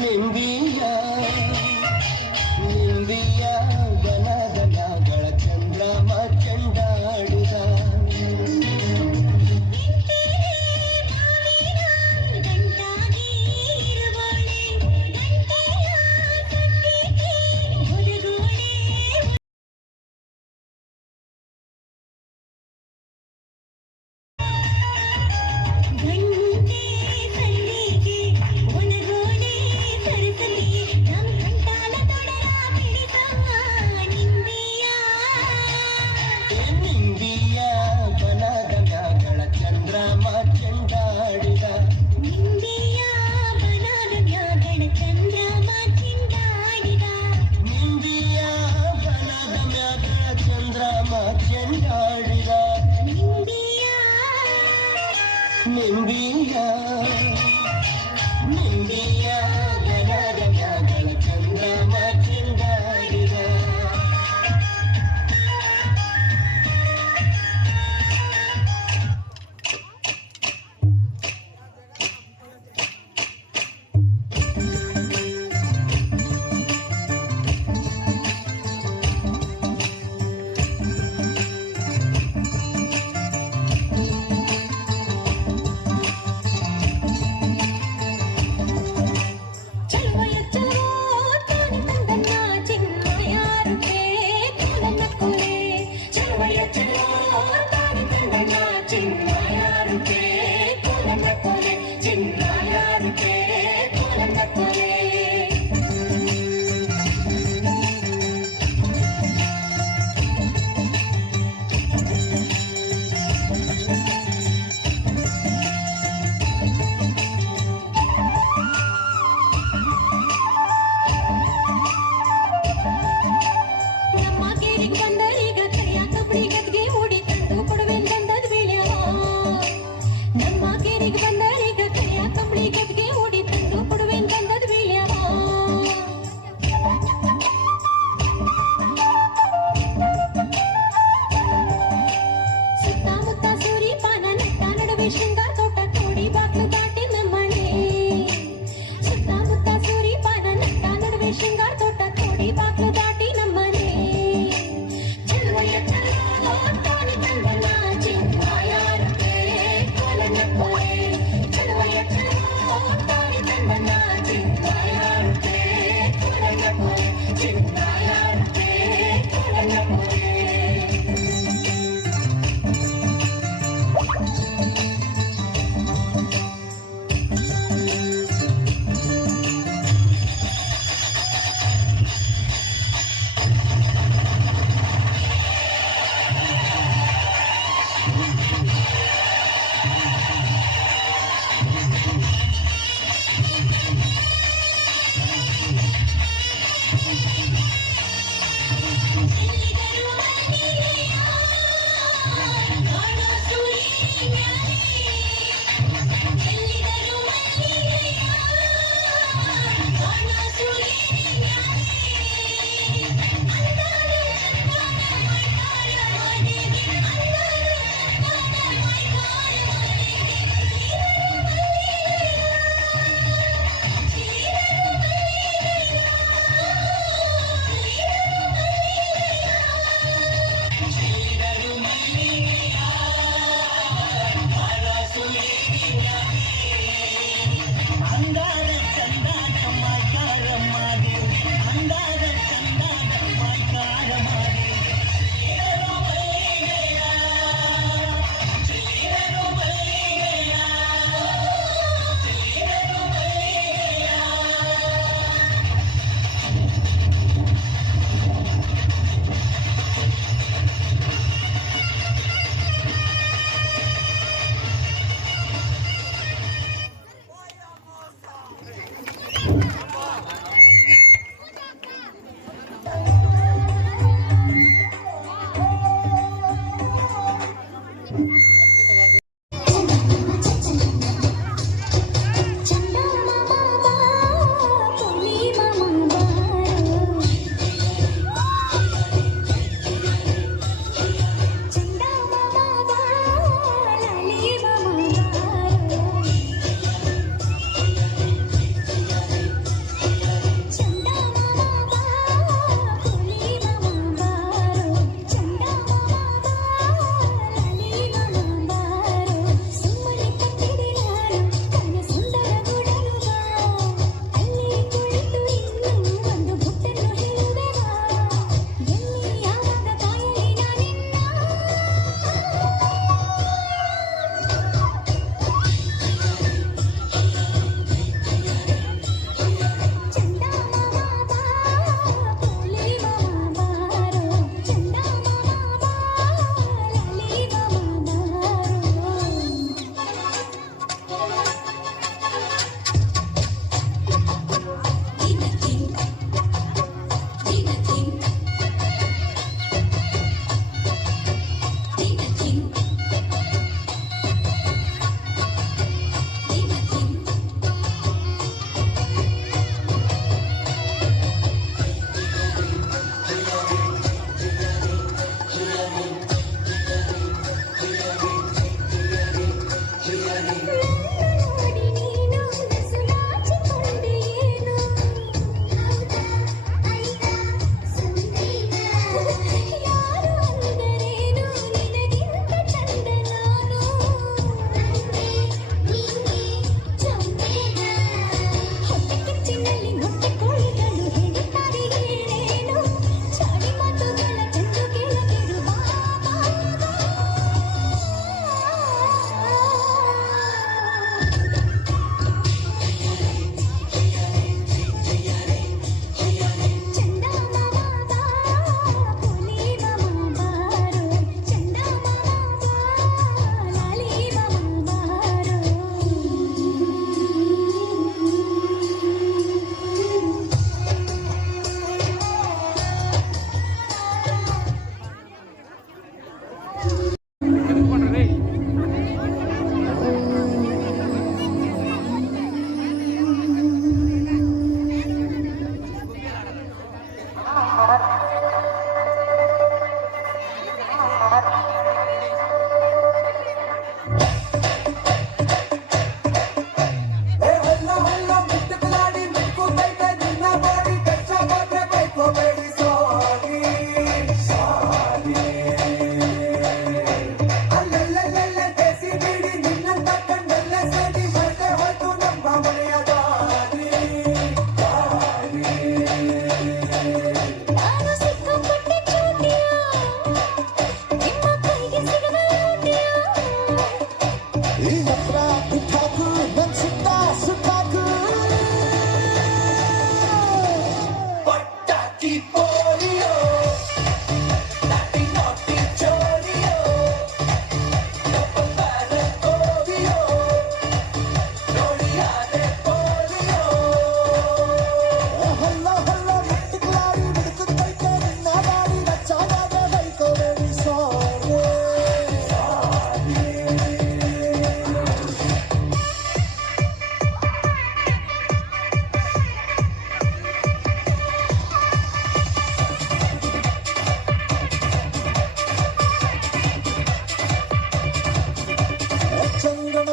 நிந்திய నిండిగా నిండిగా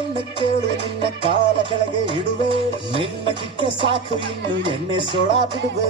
ನಿನ್ನ ಕೇಳು ನಿನ್ನ ಕಾಲ ಕೆಳಗೆ ಇಡುವೆ ನಿನ್ನ ಕಿಕ್ಕೆ ಸಾಕು ಇನ್ನು ಎಣ್ಣೆ ಸೋಳ ಬಿಡುವೆ